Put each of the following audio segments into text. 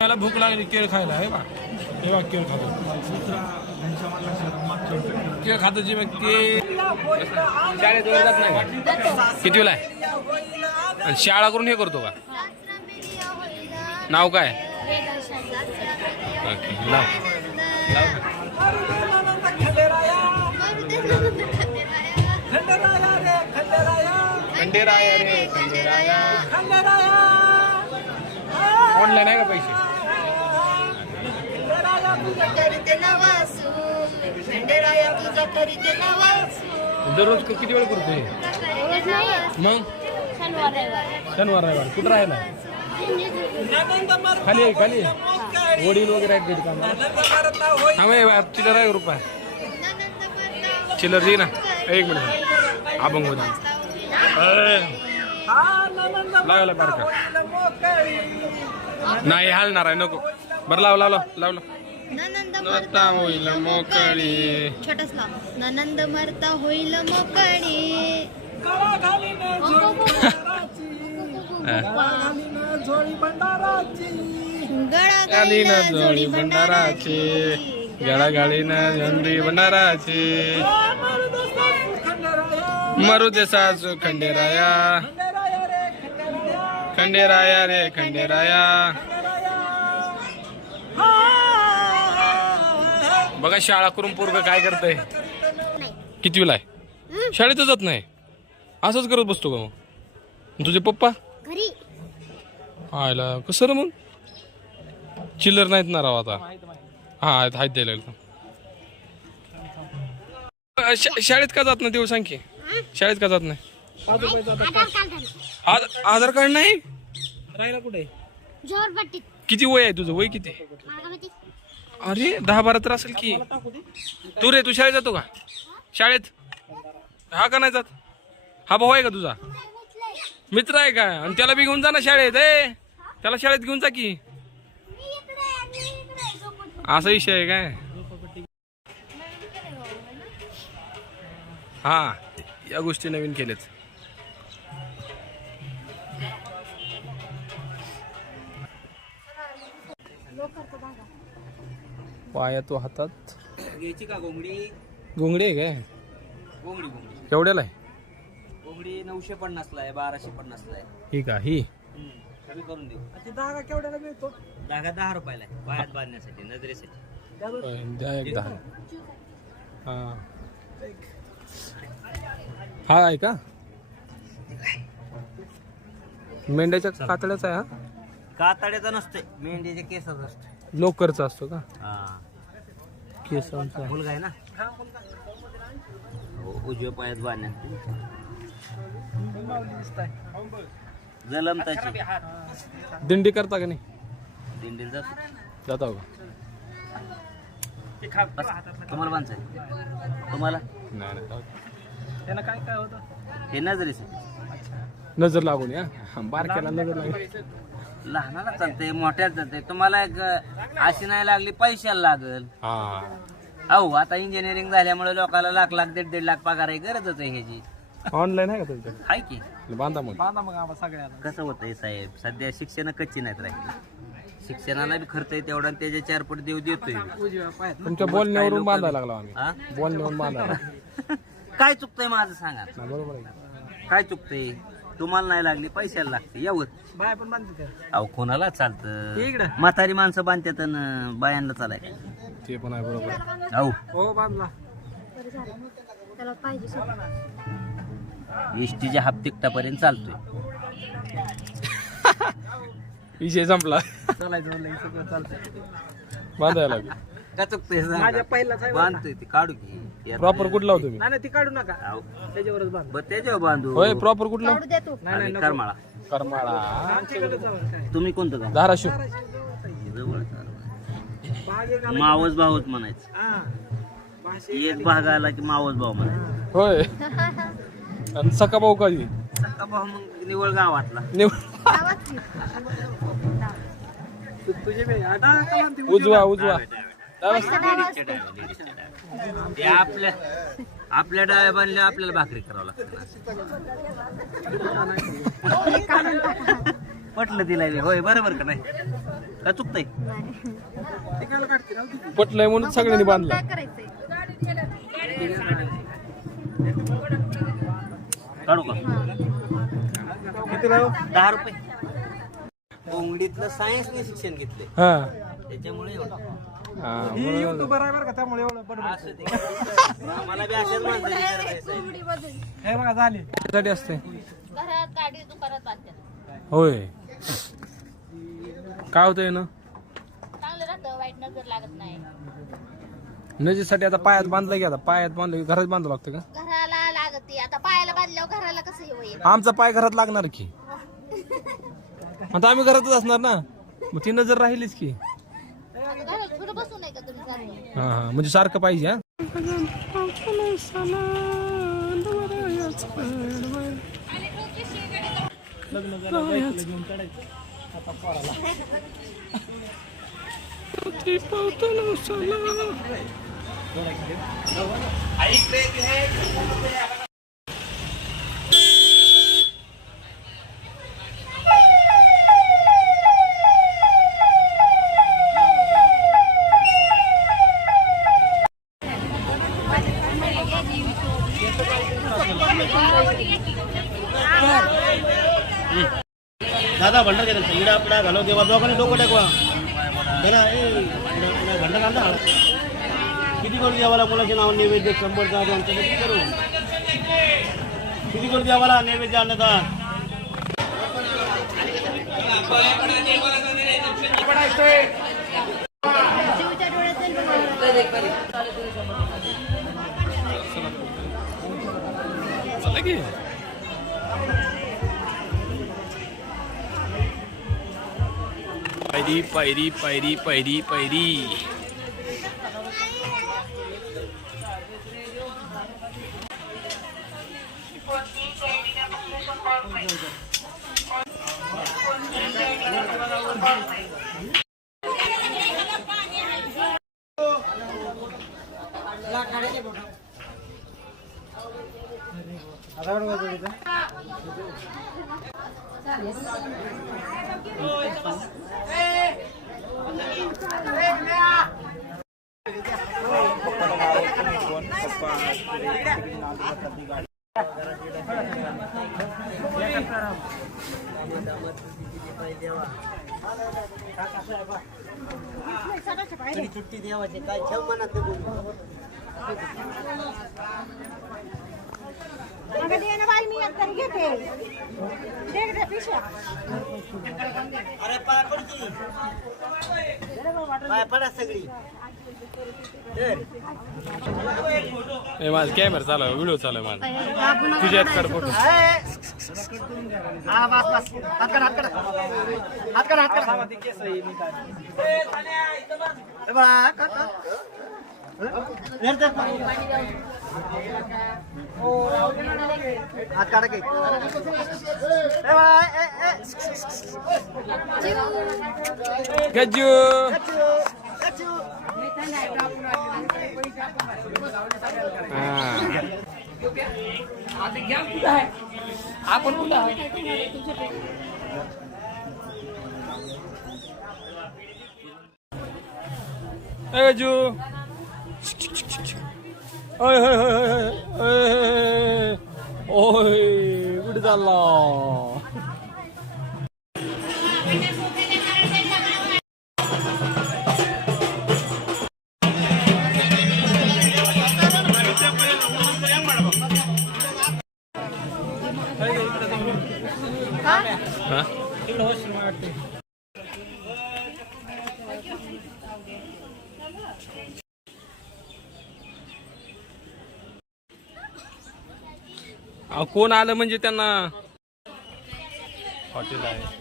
मला भूक लागली केळ खायला आहे बा तेव्हा केळ खातो केळ खातो जी मग शाळेत जात नाही किती वेळा आहे आणि शाळा करून हे करतो का नाव काय ओके नाव खंडेराया रे खंडेराया ऑनलाईन आहे का पैसे दररोज किती वेळ करतो मग शनिवार रविवार कुठं राहिला खाली आहे खाली वडील वगैरे आहेत घरी काम चिल्लर आहे रुपये चिल्लर दे ना एक मिनिट अभंग होता लावला बरं का नाही हालणार आहे नको बरं लावलं मरता होईल मोकळी छोटाच लाव ननंद मरता होईल मोकळी गाडीनं जोडी भंडाराची गाडीनं झोंडी भंडाराची मरुदे सासू खंडेराया खंडेराया रे खंडेराया बघा शाळा करून पोरगं काय करतंय कितवीला आहे शाळेतच जात नाही असंच करत बसतो का मग तुझे पप्पा घरी आयला कसं रे मग चिल्लर नाहीत ना राव आता हा आहेत द्यायला शाळेत का जात नाही तेव्हा सांग की शाळेत का जात नाही आधार कार्ड नाही राहिला कुठे किती वय आहे तुझं वय किती अरे 10-12 तर असेल की तू रे तू शाळेत जातो का शाळेत हा का नाही जात हा भाऊ आहे का तुझा मित्र आहे का आणि त्याला बी घेऊन जा ना शाळेत त्याला शाळेत घेऊन जा की असा विषय आहे काय हा या गोष्टी नवीन केल्याच पाया तो हातात घ्यायची का घोंगडी घोंगडी आहे काय घोंगडी केवढ्याला आहे घोंगडी 950 ला आहे 1250 ला आहे ही का ही कमी करून देऊ धागा केवढ्याला मिळतो धागा 10 रुपयाला आहे पायात बांधण्यासाठी नजरेसाठी द्या एकदा हा हा आहे का मेंढ्याच्या कातड्याचा आहे हा कातड्याचा नसते मेंढीचे केसच असते लोकरचा असतो का हा केसांचा मुलगा आहे ना उजव्या पायात बांधण्यासाठी जलमताची दिंडी करता का नाही दिंडीला जातो जाता का तुम्हाला बांधताय तुम्हाला नाही त्यांना काय काय होतं हे नजरेसाठी नजर लागून या बारक्याला नजर लागून लहानाला चालतंय मोठ्याला चालतंय तुम्हाला एक अशी नाही लागली पैशाला लागल हा अहो आता इंजिनिअरिंग झाल्यामुळे लोकांना लाख 1.5 लाख पगार आहे गरजच आहे ह्याची ऑनलाईन आहे का तुमच्याकडे आहे की बांधा मग कसं होतंय साहेब सध्या शिक्षण कच्ची नाहीत राहिली शिक्षणाला बी खर्च आहे तेवढा त्याच्या 4 पट देऊ देतोय तुमच्या बोलण्यावरून बांधायला लागला आम्ही हा? बोलण्यावरून बांधायला काय चुकतंय माझं सांगा बरोबर आहे काय चुकतंय तुम्हाला नाही लागली पैशाला लागते यावत बाय पण बांधते अहो कोणाला चालतं म्हातारी माणसं बांधतात आणि बायांना चालाय ते पण आहे बरोबर अहो हो बांधला त्याला पाहिजे एसटीच्या हाफ तिकटापर्यंत चालतोय विषय संपला चालायचं सगळं चालतंय बांधायला लागेल का चुकतंय माझ्या पहिलाच आहे बांधतोय ते काढू की प्रॉपर कुठला हो तुम्ही नाही ती काढू नका अहो, त्याच्यावरच बांध बरं त्याच्यावर बांधू होय प्रॉपर कुठला काढू दे तू आम्ही करमाळा करमाळा आमच्याकडे चालत काय तुम्ही कोणतं गाव धाराशिव जवळ बाग एक मावस भाऊच म्हणायचं हा भाषे एक भाग आला की मावस भाऊ म्हणायचं होय आणि सका भाऊ कधी सक्का भाऊ मग निवळ गावातला गावात तुझे बी आता का म्हणते उजवा ते आपल्या डाव्या बांधल्या आपल्याला भाकरी करावं लागतं पटलं तिला बी. होय बरोबर का नाही का चुकतंय? ते कायला काढते राहू दे. पटलंय म्हणून सगळ्यांनी बांधलं. काय करायचंय? काढू का? किती लाव? 10 रुपये. कोंगडीतलं सायन्सने शिक्षण घेतलंय हा त्याच्यामुळे एवढं. हा, ही म्हणून- युट्यूबर आहे बरं का त्यामुळे एवढं बरोबर. असू दे. आम्हाला बी अशाच माणसाची गरज आहे साहेब. हे बघा झाली. साठी असते घरात गाडी दुकानात बांधतात. होय. काय होतंय ना चांगलं राहतं, वाईट नजर लागत नाही. नजीसाठी आता पायात बांधलं की आता पायात बांधलं की घरात बांधावं लागतं का? घराला लागते. आता पायाला बांधल्यावर घराला कसं हे होईल? आमचा पाय घरात लागणार की आता आम्ही घरातच असणार ना, मग ती नजर राहिलीच की. आता घरात थोडं बसून नाही का तुम्ही सारखं? हा हा म्हणजे सारखं पाहिजे. हा दादा भंडार घेतात इडा पिडा घालव देवा दोघांनी डोकं टाकवा ना भंडार घालता हळद किती करू देवाला मुलाचे नाव नैवेद्य 100 आमचं किती करू किती करू देवाला नैवेद्य आणता जीवच्या डोळ्यात चला की. पायरी पायरी पायरी पायरी पायरी. आता बरोबर जोडीचं. सुट्टी देवाचे काय ठेव मनात ते बोलू. अरे पाय पडती पाय पडा सगळी ए माझा कॅमेरा चालू आहे, व्हिडिओ चालू आहे माझा. तुझ्या हात काढ फोटो. हा बस बस हात काढ हात काढ हात काढ हात काढ. ती केस आहे, मी काय. ए बा, काढ, काढ. हात काढा की. ए बा, ए, ए. गज्जू गच्चू. गज्जू ओय होय होय होय ओय कुठे चालला? हा? अहो, कोण आलं म्हणजे त्यांना हॉटेल आहे.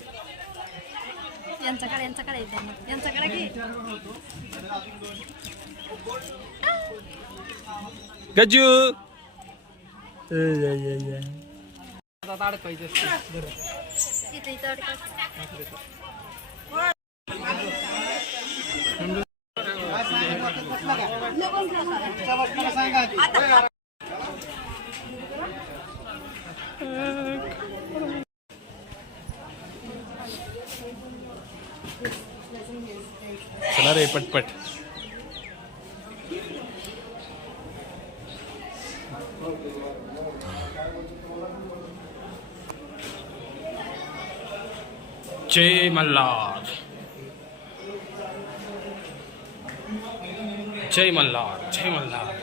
यांच्याकडे घे. गज्जू इथे इथं अडकत. चला रे पटपट. जय मल्हार. जय मल्हार. जय मल्हार.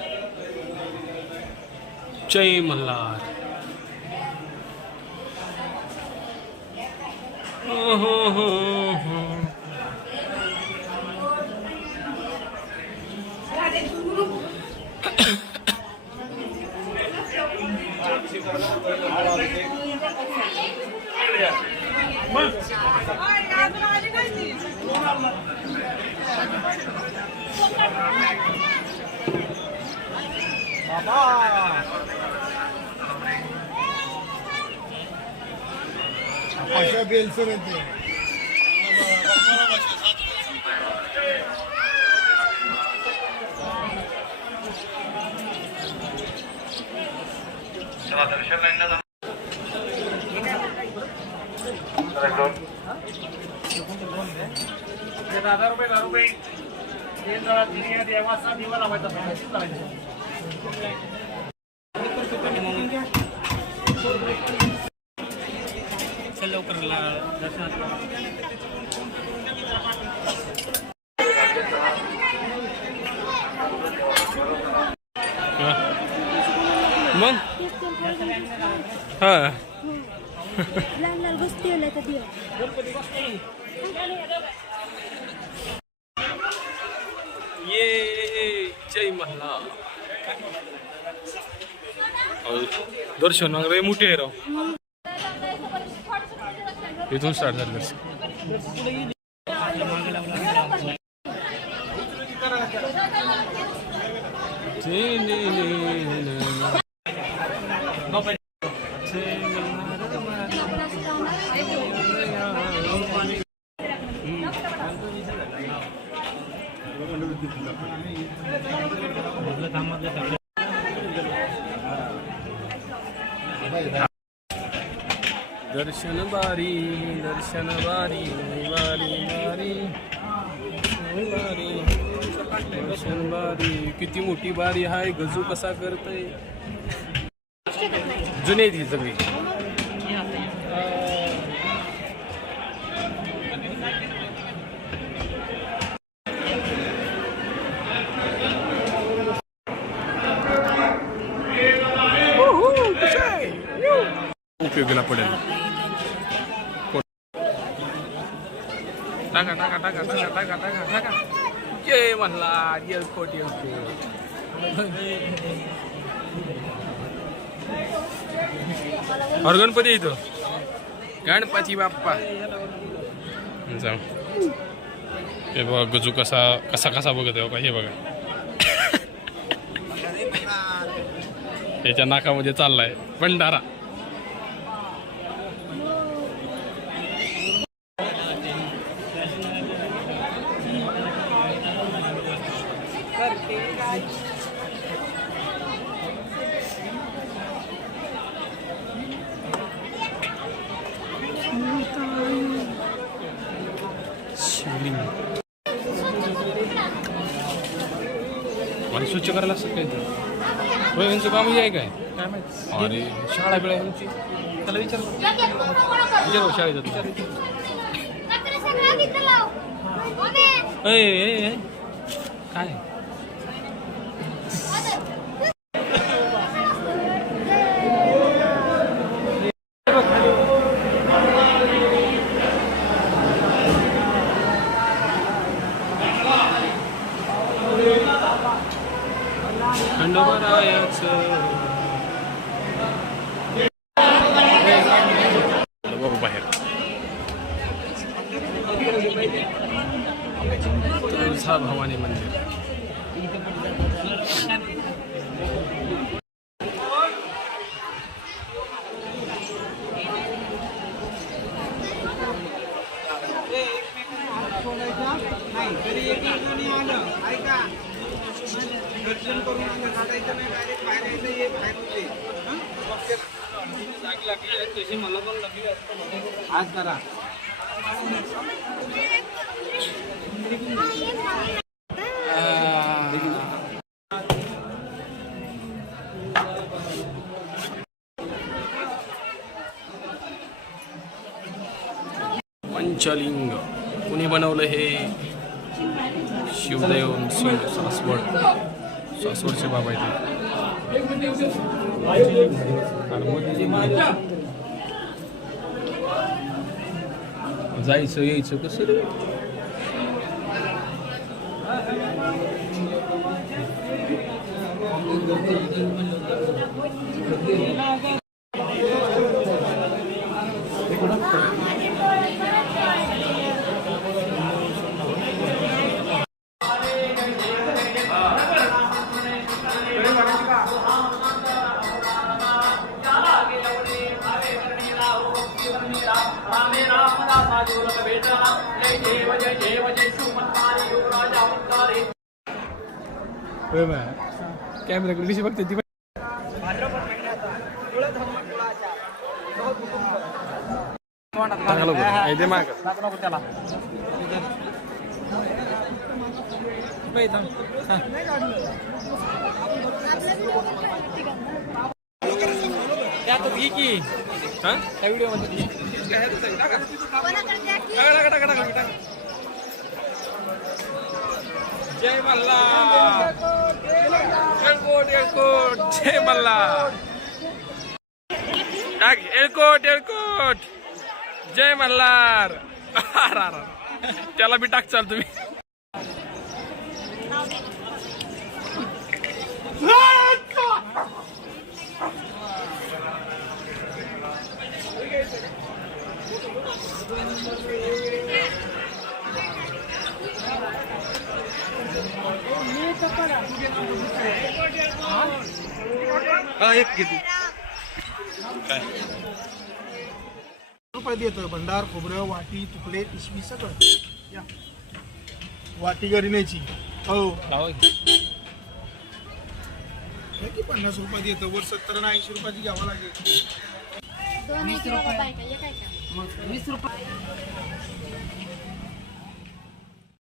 जय मल्हार. मग हा ये जय मल्हार. दर्शन वगैरे मोठे आहे राव. इथून स्टार्ट झालं दर्शन. दर्शन बारी दर्शन बारी बारी बारी बारी दर्शन बारी. किती मोठी बारी हाय. गजू कसा करतय. जुने ती सगळी. उपयोगीला पडेल. टाका टाका टाका टाका टाका टाका टाका. जय मल्हार. Airport airport. और गणपती इथं. गणपती बाप्पा. जाऊ. हे बघा गजू कसा कसा कसा बघत आहे. हे बघा त्याच्या नाकामध्ये चाललाय भंडारा. मला स्वच्छ करायला असं काय तर यांचं काम आहे काय. अरे शाळा बिळा यांची त्याला विचार शाळेत जातो. काय खंडोबारायाचं बघू बाहेर. तुळजा भवानी मंदिर. दर्शन करून काढायचं नाही. डायरेक्ट बाहेर यायचं. ये बाहेर होते मला पण आज करा. पंचलिंग कुणी बनवलं हे? शिवदेव सिंग सासवडचे बाबा आहेत. जायचं यायचं कसं रे? कॅमेराकडे कशी बघते ती? चांगलं माग की त्या व्हिडिओ मध्ये जय मल्हार. एळकोट एळकोट जय मल्हार. टाक एळकोट एळकोट जय मल्हार. त्याला बी टाक चाल तुम्ही. रुपये देतोय. भंडार, खोबरं, वाटी, तुकडे, पिशवी सगळं. या वाटी घरी न्यायची. हो की 50 रुपये देतो. वर 70 आणि 80 रुपयाची घ्यावं लागेल. 20 रुपये.